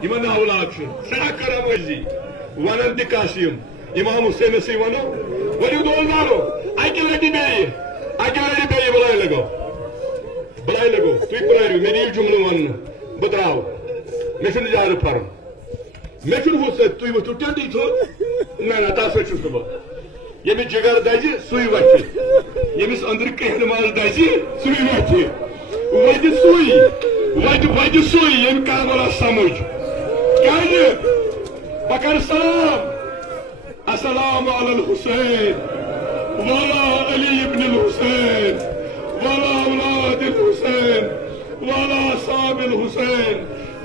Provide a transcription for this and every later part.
Yemen औलाद सड़ा करामजी one Qasim इमाम हुसैन वनो वरू दोलदारो अकि लटि बे बुलाए लगो तुम पुरारू मे दी जुमल वन बह द्राव मे ज्यादा फर्म मे हु तुम वो टेंटी थोद ना तथ सह बह यमिस जिगर दज सुई वथि यमिस अंदर कहन मज दज सुई वथि वत सुई यम कर समझ क्या बकर सलाम अस्सलाम अलल हुसैन वाला अली इब्न हुसैन वाला औलाद हुसैन वाला साहब हुसैन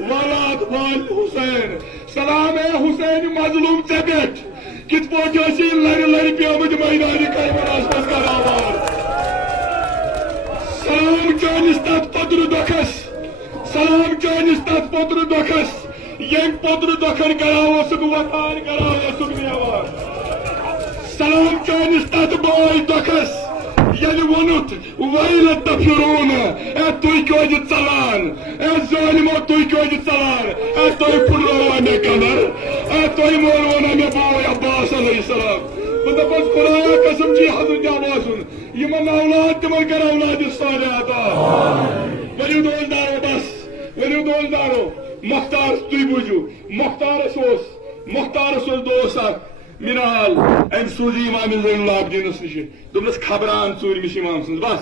वाला अतबाल हुसैन सलाम है हुसैन मजलूम चपेट कित पहुंचे लड़ पेमुत मैदान करबलास मज करावार सलाम चानिस तथ पत्र दखस सलाम चानिस तथ पत्र दखस यम पत्र दखन करावसुक वतान करावसुक व्यवहार सलाम चानिस तथ बोय दखस यल वनुत वैलत तफिरून ए तुई क्यों चलान ए जालिमो तुई क्यों चलान ए तुई फुलवा मे कमर ए तुई मोलवाना मे बोय अब्बास अलैहिस्सलाम बदबस खुदाया कसम जी हजरत अब्बास यमन औलाद तमन कर औलाद साले अता वरु दोलदारो बस वरु दोलदारो मुख्तार तुई बुझू मुख्तार दोस्त मिनाल अम सूजी इमाम ज़ैनुल आबिदीनस नश दोपस खबरान चूरमिस इमाम सज बस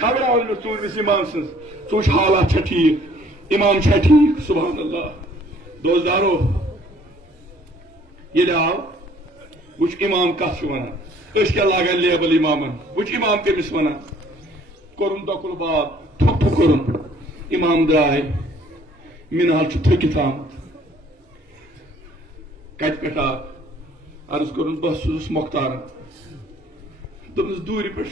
खबरान मे चूरमिस इमाम सज सोच हालात ठीक इमाम ठीक सुभान अल्लाह दोस्तदारो ये आव वुच इमाम कत वन क्या लागान लेबल इमामन वुच इमाम कमिस वन कोरुन दकुल बाब ठोप कोरुन इमाम द्राय मिनाल थकित आमत कत पे अर्ज कर बस मुख्तार दोपस दूर पे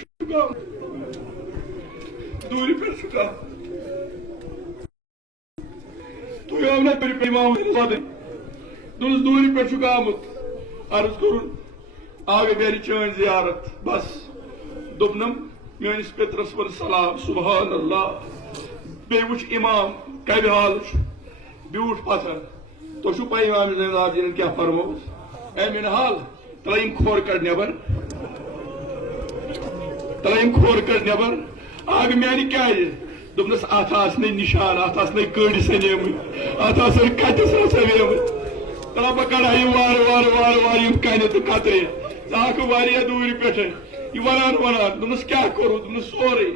तुम आव ना इमाम दोपस दूर पे आमुत अर्ज कर आव मेरी चन जियारत बस दोपनम मेस पितरस वन सलाम सुभान अल्लाह बे वुच इमाम कब हाल ब्यूठ पत्थर तो पे इमाम ज़ैनुल आबिदीन क्या फरमोस ए मिन हाल तलाइम खोर कर नेबर आग मेरी क्या दोपनस अत ने निशान अत ने कड़ सनेम अत कतस सवेम तला बह कड़ा वार वार वार वार कन तो कतरे ज़ाक वारिया दूर पे वनान दोपनस क्या करो दोपनस सोरे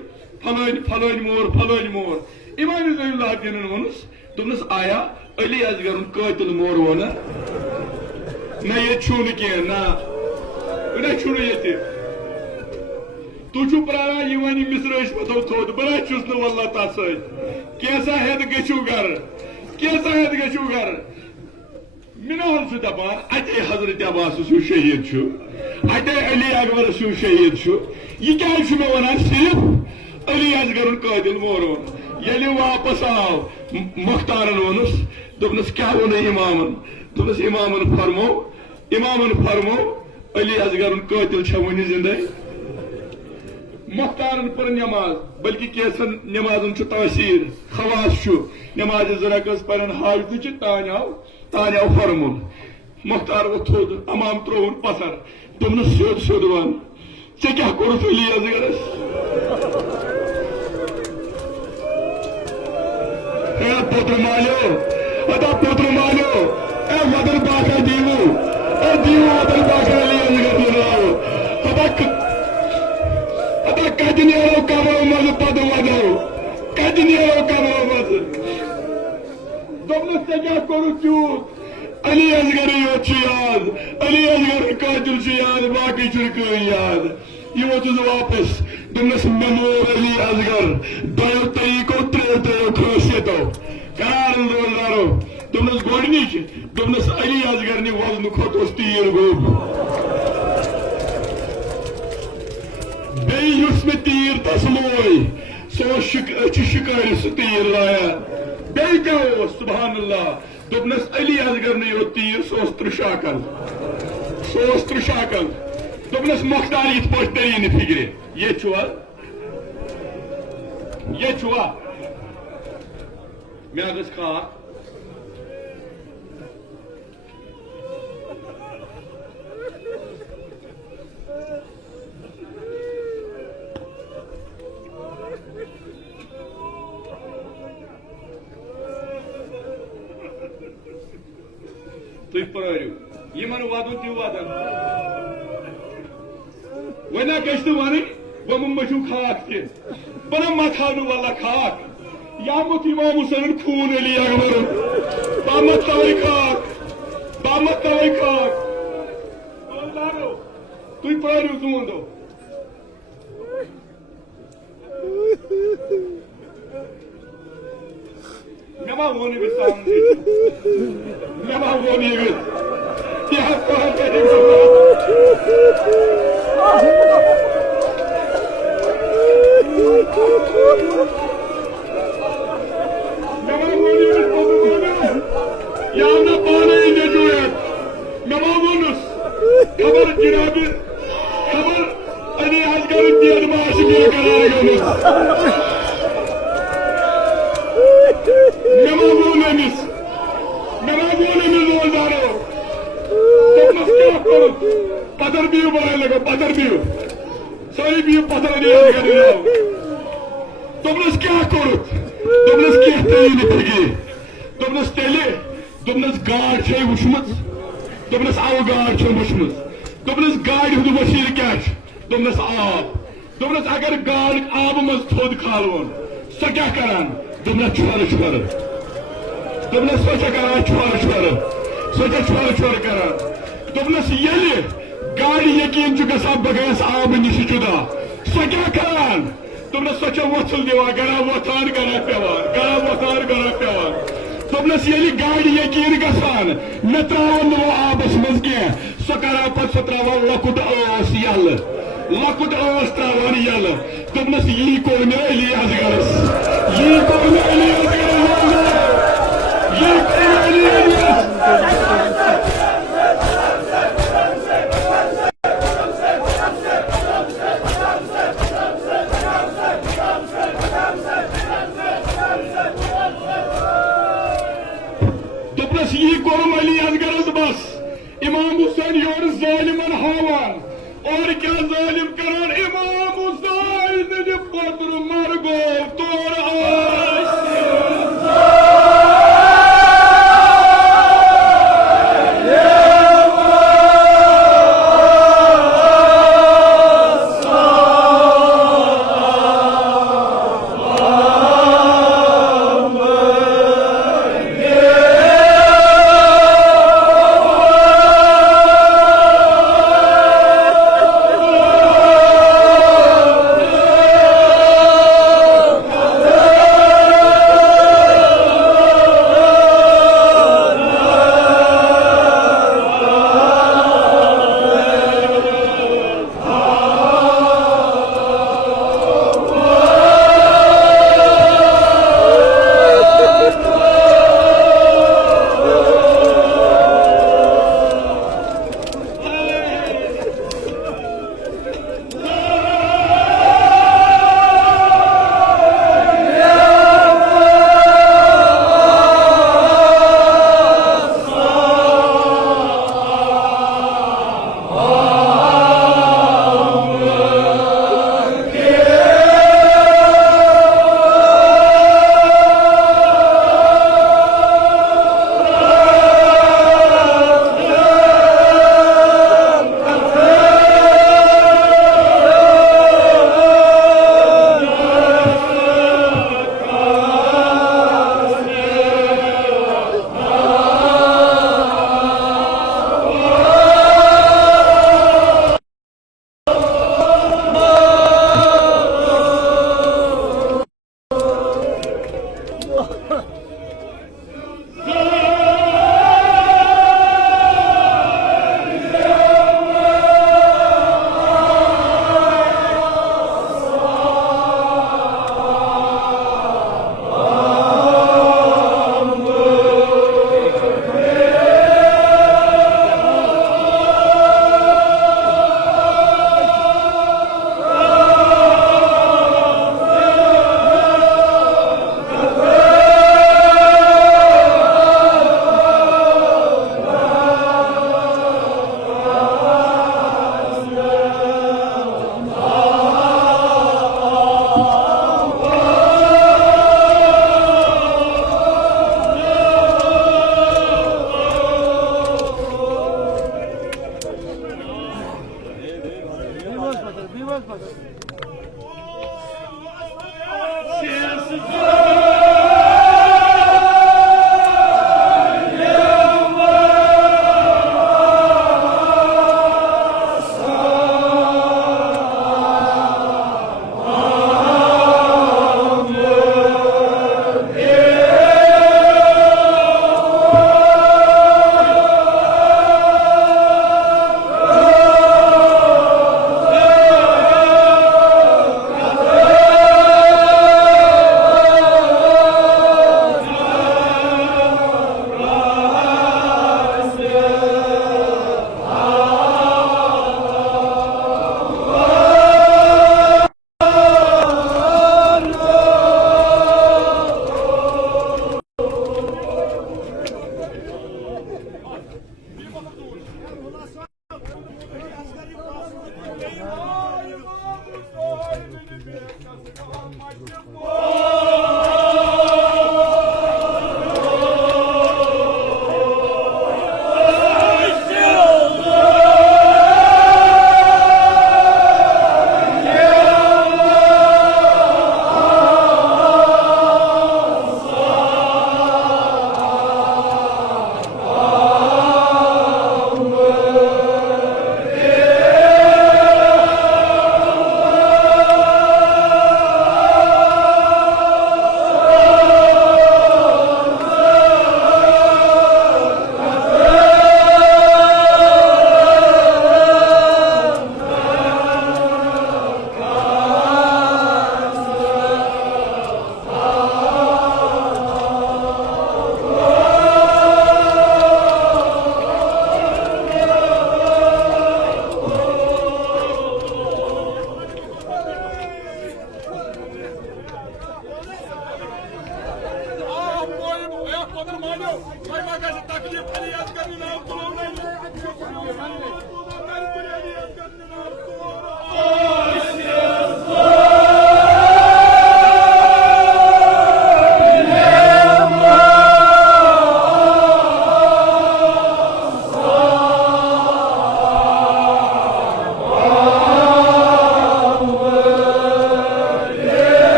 फलान मोर इमाम ज़ैनुल आबिदीन वोनस दोपनस आया अली असगर कतिल मोर वोना ना ये छून कह ना छुन ये तु प्राणा यह मिसर पथो थोद बह चुस वल्ला तथ सैसा हेत गु घर मिनाल दपान अटे हजरत अब्बास शहीद अटे अली अकबर शहीद यह क्या मे वन सिर्फ अली असगर कतिल मोर वोन ये वापस आव मुख्तारन वोनस दोपनस क्या वो इमामन दोपनस इमामन फरमो अली असगर कतिल वन जिंदे मुख्तारन पर नमाज बल्कि कैसन नमाजन तासीर खवास नमाज जरकस पर हाजत तान आव फरमुन मुख्तार वो थोद अमाम त्रोन पथर दोपनस सोद वन ऐ क्या कोरुत अली असगरस पुत्र मालो ए मदर बाका दीवू मदर बाका अली असगर कत नो कमो मज पद वनो कत नो कमो मज दोपनस ऐ क्या कोरु चूक अली असगर योत याद अली असगर कतिल याद बाकी याद यह वोतुस वापस दोपनस मेमोर अली असगर दो तरीको त्रो खासियतो करार रोजदारो दोपनस गोडनिच दोपनस अली असगर ने वजन खोत तीर गोब बेस मे तीर तस लोय सो शिकार सह तीर लाया बे क्या सुभान अल्लाह दोपनस अली असगर ने यो तीर सो त्रिशाकल दोपनस मुख्तार ये तरी फिक्र ये मे गस खाक तुम पढ़ो यमन वदन तु वदन वना गश वन वह मशू खाक तह मत हाव वल्ला खाक यामुत इमाम हुसैन खून अली अकबर बामत तवे खाक तुम पढ़ो तुम दो Nema woni bi samni. Nema woni bi. Ya ko kadi ko. Nema woni bi ko. Ya na pane ne joye. Nema wonus. Khabar jinabi. Khabar ani azgar diyad maash diye karayonu. Memavonemiz oldaru. Toplas kya karo? Padar biyu bağlayla, padar biyu. Sarı biyu padar diye geliyor. Toplas kya karo? Toplas kya teyini peki? Toplas teli, toplas gar şey uçmaz. Toplas av gar şey uçmaz. Toplas gar hudu başır kaç. Toplas av. Toplas agar gar avımız tod kalon. Sakya karan. Dumna çuvarı çuvarı. Dumna soça karan çuvarı çuvarı. Soça çuvarı çuvarı karan. Dumna siyeli. Gari yekin juga sab bagayas ağabey nişi juda. Soça karan. Dumna soça vaçıl diva. Gara vatan gara pevar. Gara vatan gara pevar. Dumna siyeli gari yekin gasan. Netravan o ağabey smazge. Sokara pat sotravan lakut ağas yalı. Lakut ağas travan yalı. Dumna siyi koyne eli yazgarız. Yi koyne eli yazgarız. Yi koyne eli yazgarız. Dumna siyi koyne eli yazgarız bas. İmam Hüseyin yor zaliman havan. और क्या जालिम करार इमाम हुसैन ने पत्र मर गो तोर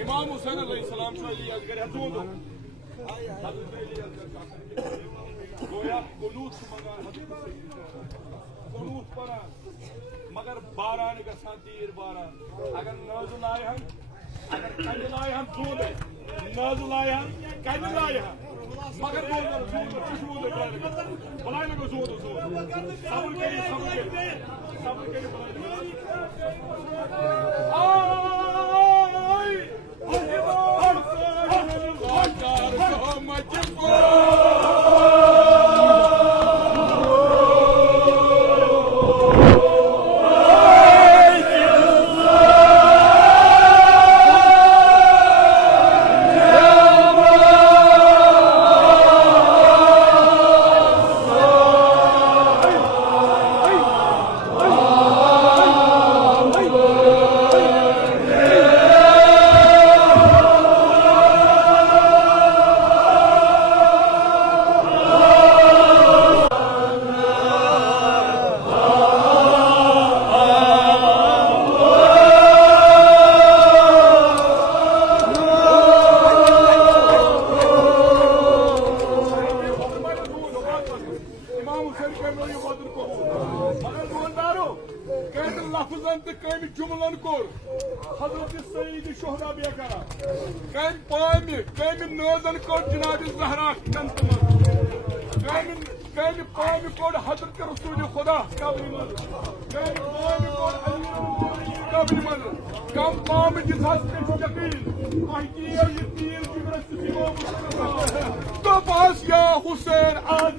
इमाम हुसैन अलैहिस्सलाम मगर बारान गसान तीर बारान अगर नजल आए हम अगर कन लाए हम दूध नजल आए हम कन लाए हम मगर बुलाए लगो जोर सब्र करिए जुमलन कोर हजरत सईद शोहदा बेकरा कम पामि कम नजन कोर जनाब ज़हरा कंत कम पामि कोर हजरत रसूल खुदा कब्र मन कम पामि कोर अली कब्र मन कम पामि जिहाद के जकील माहितीर यतीर जिब्रस सिमो तो पास या हुसैन आज़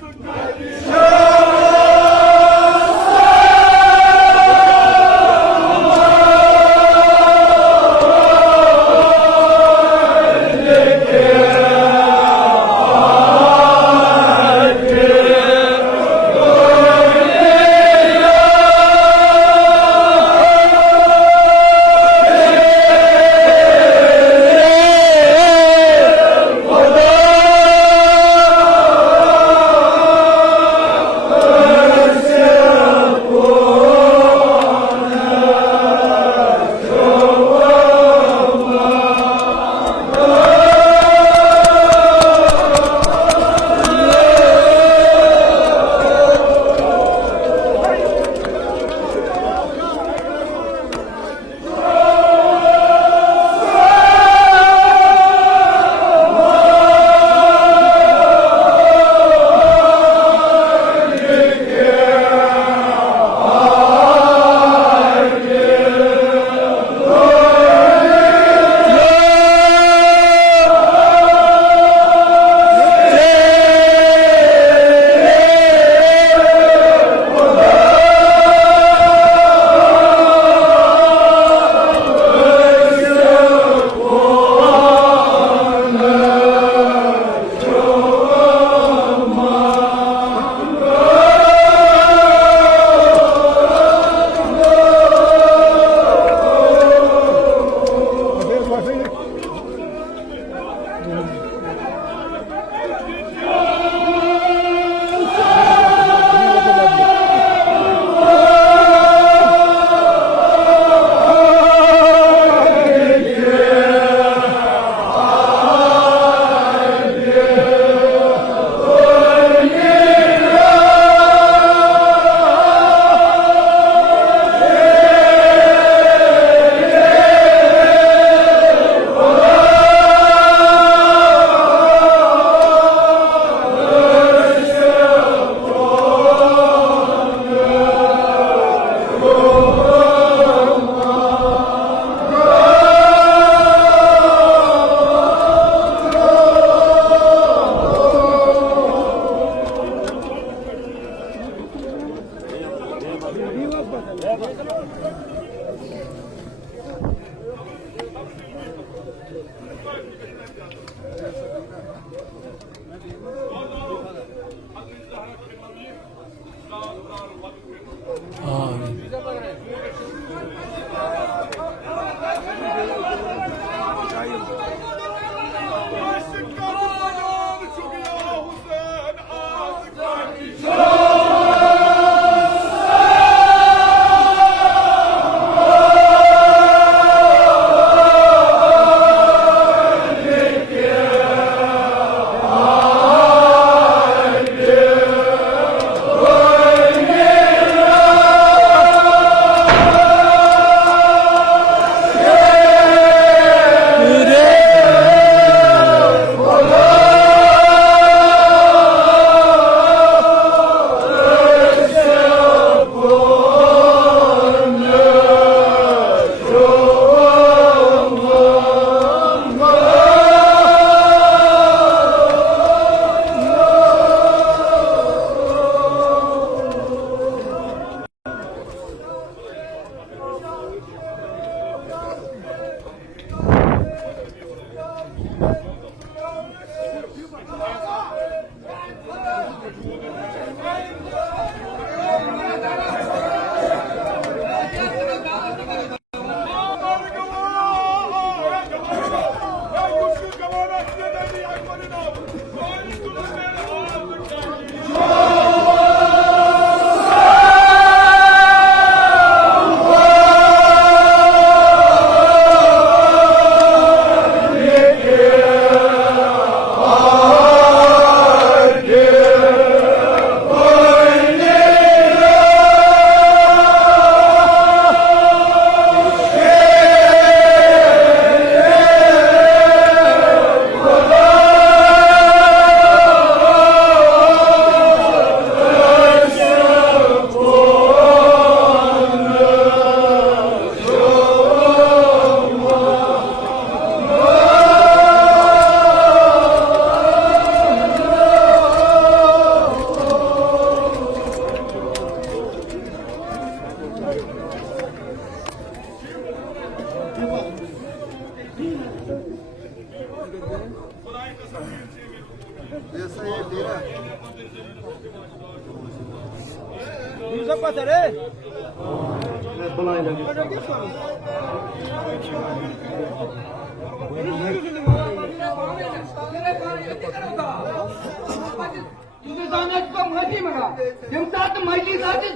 मजलिस जाकर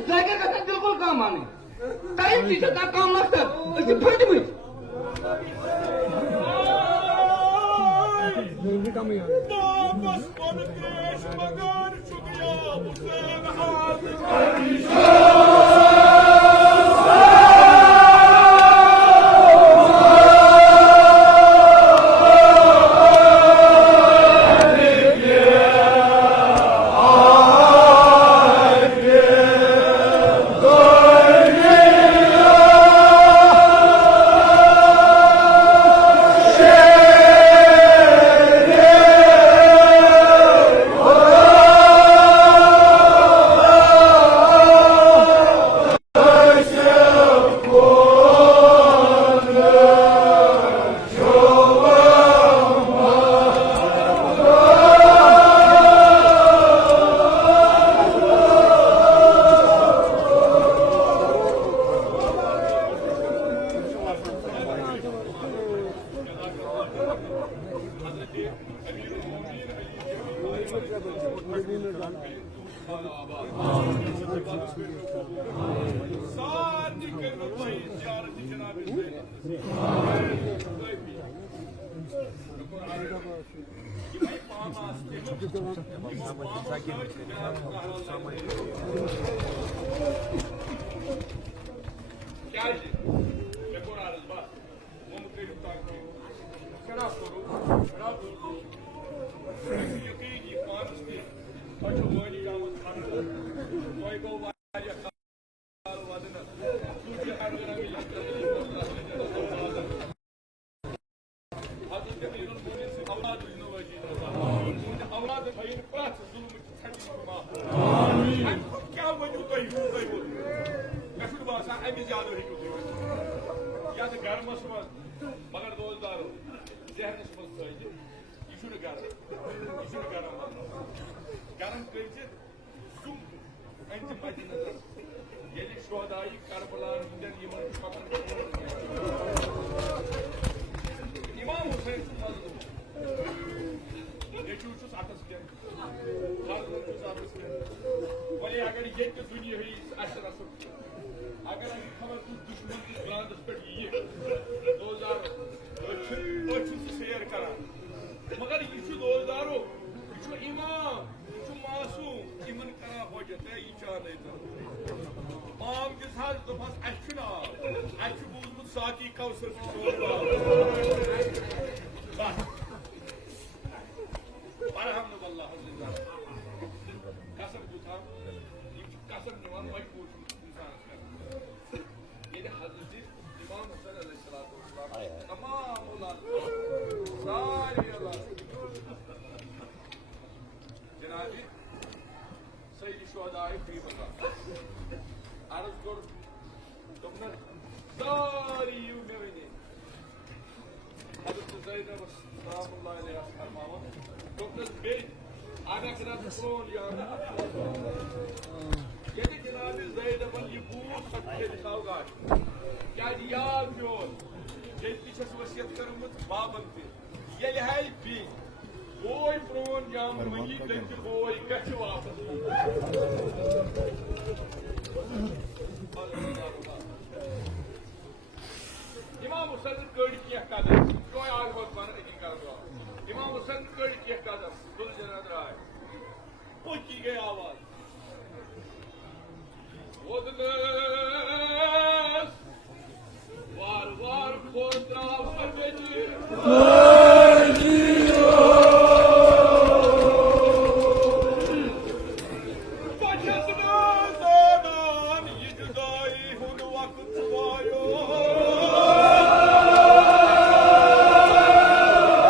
बिल्कुल काम आने टाइम काम मकसद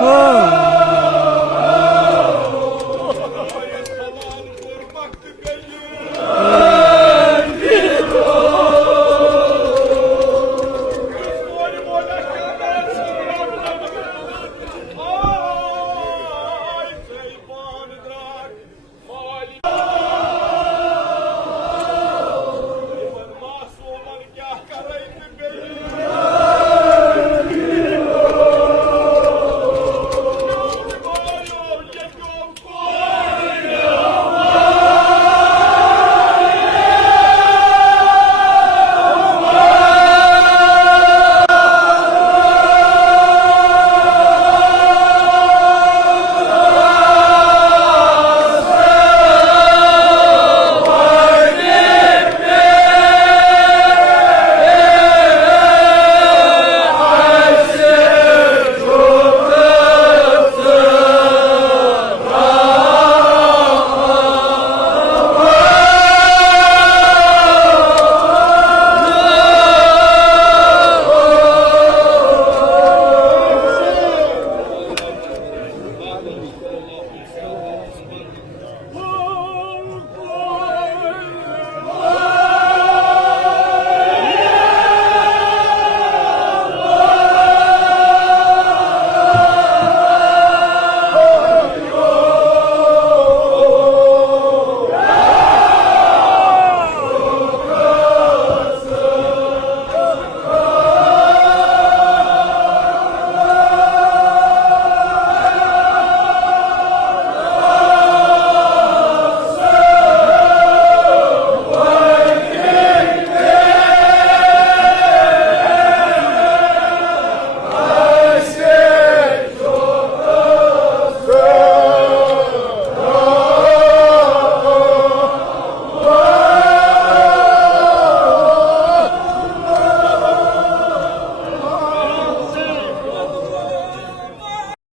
Oh.